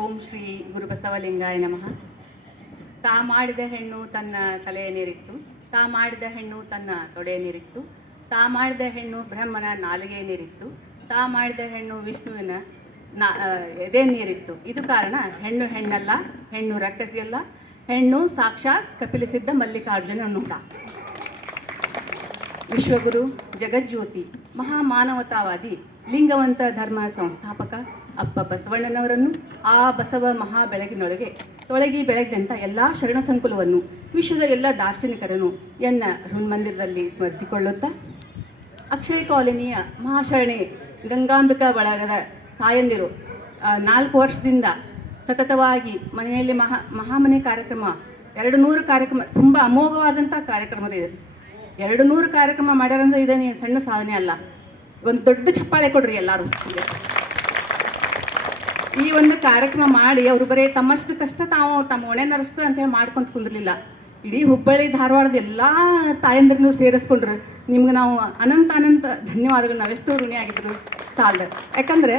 ಓಂ ಶ್ರೀ ಗುರುಬಸವಲಿಂಗಾಯ ನಮಃ. ತಾ ಮಾಡಿದ ಹೆಣ್ಣು ತನ್ನ ತಲೆಯ ನೀರಿತ್ತು ತಾ ಮಾಡಿದ ಹೆಣ್ಣು ತನ್ನ ತೊಡೆಯ ನೀರಿತ್ತು ತಾ ಮಾಡಿದ ಹೆಣ್ಣು ಬ್ರಹ್ಮನ ನಾಲಿಗೆ ನೀರಿತ್ತು ತಾ ಮಾಡಿದ ಹೆಣ್ಣು ವಿಷ್ಣುವಿನ ಎದೆ ನೀರಿತ್ತು ಇದು ಕಾರಣ ಹೆಣ್ಣು ಹೆಣ್ಣಲ್ಲ, ಹೆಣ್ಣು ರಕ್ತಸಿಯಲ್ಲ, ಹೆಣ್ಣು ಸಾಕ್ಷಾತ್ ಕಪಿಲಿಸಿದ್ದ ಮಲ್ಲಿಕಾರ್ಜುನ ನುಟ ವಿಶ್ವಗುರು, ಜಗಜ್ಯೋತಿ, ಮಹಾಮಾನವತಾವಾದಿ, ಲಿಂಗವಂತ ಧರ್ಮ ಸಂಸ್ಥಾಪಕ ಅಪ್ಪ ಬಸವಣ್ಣನವರನ್ನು ಆ ಬಸವ ಮಹಾ ಬೆಳಗಿನೊಳಗೆ ತೊಳಗಿ ಬೆಳಗ್ದಂಥ ಎಲ್ಲ ಶರಣ ಸಂಕುಲವನ್ನು ವಿಶ್ವದ ಎಲ್ಲ ದಾರ್ಶನಿಕರನ್ನು ಎನ್ನ ಹೃನ್ಮಂದಿರದಲ್ಲಿ ಸ್ಮರಿಸಿಕೊಳ್ಳುತ್ತಾ ಅಕ್ಷಯ ಕಾಲೋನಿಯ ಮಹಾಶರಣೆ ಗಂಗಾಂಬಿಕಾ ಬಳಗದ ತಾಯಂದಿರು ನಾಲ್ಕು ವರ್ಷದಿಂದ ಸತತವಾಗಿ ಮನೆಯಲ್ಲಿ ಮಹಾ ಮಹಾಮನೆ ಕಾರ್ಯಕ್ರಮ, ಎರಡು ನೂರು ಕಾರ್ಯಕ್ರಮ, ತುಂಬ ಅಮೋಘವಾದಂಥ ಕಾರ್ಯಕ್ರಮದ ಇದೆ ಎರಡು ನೂರು ಕಾರ್ಯಕ್ರಮ ಮಾಡ್ಯಾರಂದ್ರೆ ಇದೇನು ಸಣ್ಣ ಸಾಧನೆ ಅಲ್ಲ. ಒಂದು ದೊಡ್ಡ ಚಪ್ಪಾಳೆ ಕೊಡ್ರಿ ಎಲ್ಲರೂ. ಈ ಒಂದು ಕಾರ್ಯಕ್ರಮ ಮಾಡಿ ಅವರು ಬರೀ ತಮ್ಮಷ್ಟು ಕಷ್ಟ ತಾವು ತಮ್ಮ ಒಣೆನರಷ್ಟು ಅಂತ ಹೇಳಿ ಮಾಡ್ಕೊಂತ ಕುಂದಿರ್ಲಿಲ್ಲ. ಇಡೀ ಹುಬ್ಬಳ್ಳಿ ಧಾರವಾಡದ ಎಲ್ಲ ತಾಯಂದ್ರನ್ನು ಸೇರಿಸ್ಕೊಂಡ್ರು. ನಿಮ್ಗೆ ನಾವು ಅನಂತ ಅನಂತ ಧನ್ಯವಾದಗಳು. ನಾವೆಷ್ಟು ಋಣಿಯಾಗಿದ್ರು ಸಾಲ. ಯಾಕಂದ್ರೆ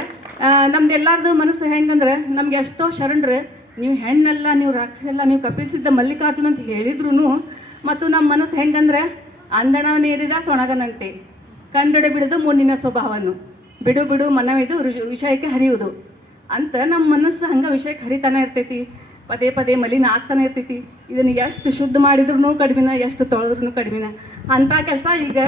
ನಮ್ದು ಎಲ್ಲರದು ಮನಸ್ಸು ಹೆಂಗಂದ್ರೆ ನಮ್ಗೆ ಎಷ್ಟೋ ಶರಣರು, ನೀವು ಹೆಣ್ಣಲ್ಲ, ನೀವು ರಾಕ್ಷಸಲ್ಲ, ನೀವು ಕಪಿಸಿದ್ದ ಮಲ್ಲಿಕಾರ್ಜುನ ಅಂತ ಹೇಳಿದ್ರು ಮತ್ತು ನಮ್ಮ ಮನಸ್ಸು ಹೆಂಗಂದ್ರೆ ಅಂದಣ ನೀರಿದ ಸೊಣಗನಂತೆ. ಕಂಡೊಡೆ ಬಿಡದು ಮುನ್ನಿನ ಸ್ವಭಾವನು. ಬಿಡು ಬಿಡು, ಮನವಿದು ವಿಷಯಕ್ಕೆ ಹರಿಯುವುದು. ಅಂತ ನಮ್ಮ ಮನಸ್ಸು ಹಂಗೆ ವಿಷಯಕ್ಕೆ ಹರಿತಾನೆ ಇರ್ತೈತಿ. ಪದೇ ಪದೇ ಮಲಿನ ಆಗ್ತಾನೆ ಇರ್ತೈತಿ. ಇದನ್ನು ಎಷ್ಟು ಶುದ್ಧ ಮಾಡಿದ್ರು ಕಡಿಮೆನ, ಎಷ್ಟು ತೊಳೆದ್ರು ಕಡಿಮೆನ. ಅಂಥ ಕೆಲಸ ಈಗ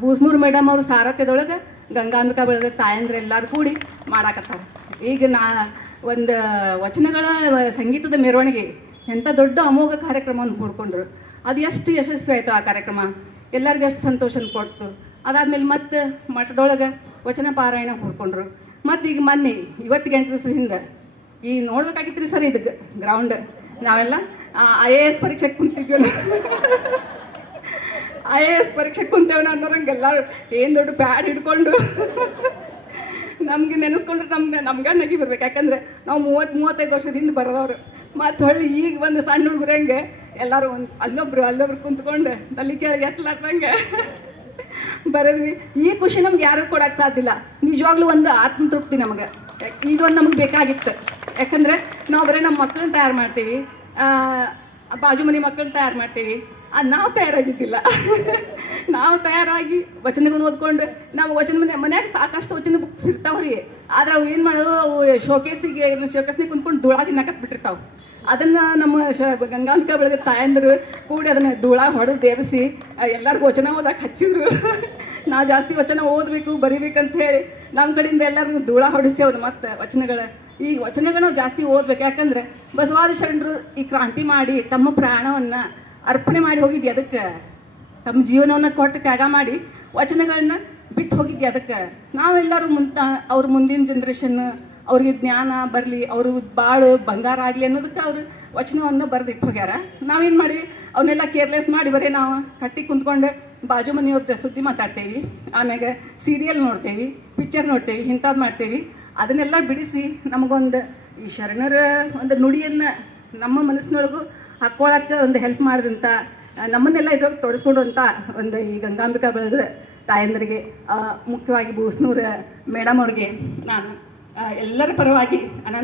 ಬೂಸ್ನೂರು ಮೇಡಮ್ ಅವರು ಸಾರಥ್ಯದೊಳಗೆ ಗಂಗಾಂಬಿಕಾ ಬೆಳೆದ ತಾಯಂದ್ರೆ ಎಲ್ಲರೂ ಕೂಡಿ ಮಾಡಾಕತ್ತಾರ. ಈಗ ನಾ, ಒಂದು ವಚನಗಳ, ಸಂಗೀತದ ಮೆರವಣಿಗೆ ಎಂಥ ದೊಡ್ಡ ಅಮೋಘ ಕಾರ್ಯಕ್ರಮವನ್ನು ಹೂಡ್ಕೊಂಡ್ರು. ಅದು ಎಷ್ಟು ಯಶಸ್ವಿ ಆಯಿತು ಆ ಕಾರ್ಯಕ್ರಮ. ಎಲ್ಲರಿಗೂ ಎಷ್ಟು ಸಂತೋಷ ಕೊಡ್ತು. ಅದಾದ್ಮೇಲೆ ಮತ್ತೆ ಮಠದೊಳಗೆ ವಚನ ಪಾರಾಯಣ ಹುಡ್ಕೊಂಡ್ರು. ಮತ್ತು ಈಗ ಮೊನ್ನೆ, ಇವತ್ತಿಗೆ ಎಂಟು ದಿವಸ ಹಿಂದೆ. ಈ ನೋಡ್ಬೇಕಾಗಿತ್ತು ರೀ ಸರ್ ಇದು ಗ್ರೌಂಡ್ ನಾವೆಲ್ಲ ಐ ಎ ಎಸ್ ಪರೀಕ್ಷೆಗೆ ಕುಂತಿದ್ವಲ್ಲ. ಐ ಎ ಎಸ್ ಪರೀಕ್ಷೆಗೆ ಕುಂತೇವೆ ಅನ್ನೋರಂಗೆಲ್ಲ ಏನು ದೊಡ್ಡ ಪ್ಯಾಡ್ ಹಿಡ್ಕೊಂಡು. ನಮ್ಗೆ ನೆನೆಸ್ಕೊಂಡ್ರೆ ನಮ್ಗೆ ನಮ್ಗೆ ನಗಿ ಬರ್ಬೇಕು. ಯಾಕಂದ್ರೆ ನಾವು ಮೂವತ್ತು, ಮೂವತ್ತೈದು ವರ್ಷದಿಂದ ಬರೋರು ಮತ್ತು ಹೊಳ್ಳಿ ಈಗ ಬಂದು ಸಣ್ಣ ಹುಡುಗರಂಗೆ ಎಲ್ಲರೂ ಒಂದು ಅಲ್ಲೊಬ್ರು ಅಲ್ಲೊಬ್ರು ಕುಂತ್ಕೊಂಡು ತಲೆ ಕೆಳಗೆ ಎತ್ತಲಾರ್ದಂಗೆ ಬರೋದ್ವಿ. ಈ ಖುಷಿ ನಮ್ಗೆ ಯಾರಿಗೂ ಕೊಡಕ್ಕೆ ಸಾಧ್ಯ ಇಲ್ಲ. ನಿಜವಾಗ್ಲೂ ಒಂದು ಆತ್ಮತೃಪ್ತಿ ನಮಗೆ. ಇದೊಂದು ನಮ್ಗೆ ಬೇಕಾಗಿತ್ತು. ಯಾಕಂದ್ರೆ ನಾವು ಬರೀ ನಮ್ಮ ಮಕ್ಕಳನ್ನ ತಯಾರು ಮಾಡ್ತೀವಿ. ಬಾಜು ಮನೆ ಮಕ್ಕಳನ್ನ ತಯಾರು ಮಾಡ್ತೀವಿ. ಅದು ನಾವು ತಯಾರಾಗಿದ್ದಿಲ್ಲ. ನಾವು ತಯಾರಾಗಿ ವಚನಗಳನ್ನ ಓದ್ಕೊಂಡು ನಾವು ವಚನ ಮನೆ ಮನ್ಯಾಗ ಸಾಕಷ್ಟು ವಚನ ಬುಕ್ಸ್ ಇರ್ತಾವ್ರಿ ಆದ್ರೆ ಅವು ಏನು ಮಾಡೋದು? ಅವು ಶೋಕೇಸಿಗೆ ಶೋಕೇಸ್ನಾಗ ಕುಂತ್ಕೊಂಡು ಧೂಳ ತಿನ್ನಕತ್ ಬಿಟ್ಟಿರ್ತಾವೆ. ಅದನ್ನ ನಮ್ಮ ಶ ಗಂಗಾಂಬಿಕಾ ಬೆಳೆದ ತಾಯಂದರು ಕೂಡಿ ಅದನ್ನ ಧೂಳ ಹೊಡೆದು ದೇವಿಸಿ ಎಲ್ಲರಿಗೂ ವಚನ ಓದಕ್ಕೆ ಹಚ್ಚಿದ್ರು. ನಾವು ಜಾಸ್ತಿ ವಚನ ಓದಬೇಕು, ಬರಿಬೇಕಂತ ಹೇಳಿ ನಮ್ಮ ಕಡೆಯಿಂದ ಎಲ್ಲರಿಗೂ ಧೂಳ ಹೊಡಿಸಿ ಅವ್ರು ಮತ್ತೆ ವಚನಗಳ. ಈ ವಚನಗಳನ್ನ ಜಾಸ್ತಿ ಓದ್ಬೇಕು. ಯಾಕಂದ್ರೆ ಬಸವಾದ ಶರಣರು ಈ ಕ್ರಾಂತಿ ಮಾಡಿ ತಮ್ಮ ಪ್ರಾಣವನ್ನ ಅರ್ಪಣೆ ಮಾಡಿ ಹೋಗಿದ್ವಿ ಅದಕ್ಕೆ? ತಮ್ಮ ಜೀವನವನ್ನು ಕೊಟ್ಟು ತ್ಯಾಗ ಮಾಡಿ ವಚನಗಳನ್ನ ಬಿಟ್ಟು ಹೋಗಿದ್ದೆ ಅದಕ್ಕೆ. ನಾವೆಲ್ಲರೂ ಮುಂತ, ಅವ್ರ ಮುಂದಿನ ಜನ್ರೇಷನ್ ಅವ್ರಿಗೆ ಜ್ಞಾನ ಬರಲಿ, ಅವರು ಬಾಳು ಬಂಗಾರ ಆಗಲಿ ಅನ್ನೋದಕ್ಕೆ ಅವರು ವಚನವನ್ನು ಬರೆದಿಟ್ಟು ಹೋಗ್ಯಾರ. ನಾವೇನು ಮಾಡಿವಿ? ಅವನ್ನೆಲ್ಲ ಕೇರ್ಲೆಸ್ ಮಾಡಿ ಬರೀ ನಾವು ಕಟ್ಟಿ ಕುಂತ್ಕೊಂಡು ಬಾಜು ಮನೆಯವ್ರ ಸುದ್ದಿ ಮಾತಾಡ್ತೇವಿ. ಆಮ್ಯಾಗ ಸೀರಿಯಲ್ ನೋಡ್ತೇವಿ ಪಿಕ್ಚರ್ ನೋಡ್ತೇವೆ ಇಂಥದ್ದು ಮಾಡ್ತೇವಿ. ಅದನ್ನೆಲ್ಲ ಬಿಡಿಸಿ ನಮಗೊಂದು ಈ ಶರಣರ ಒಂದು ನುಡಿಯನ್ನು ನಮ್ಮ ಮನಸ್ಸಿನೊಳಗೂ ಹಾಕ್ಕೊಳಕ್ಕೆ ಒಂದು ಹೆಲ್ಪ್ ಮಾಡಿದಂಥ ನಮ್ಮನ್ನೆಲ್ಲ ಇದ್ರೊಳಗೆ ಅಂತ ಒಂದು ಈ ಗಂಗಾಂಬಿಕಾ ಬೆಳೆದ ತಾಯಂದರಿಗೆ ಮುಖ್ಯವಾಗಿ ಬೂಸ್ನೂರ ಮೇಡಮ್ ಅವ್ರಿಗೆ ನಾನು ಎಲ್ಲರ ಪರವಾಗಿ ಅನಂತ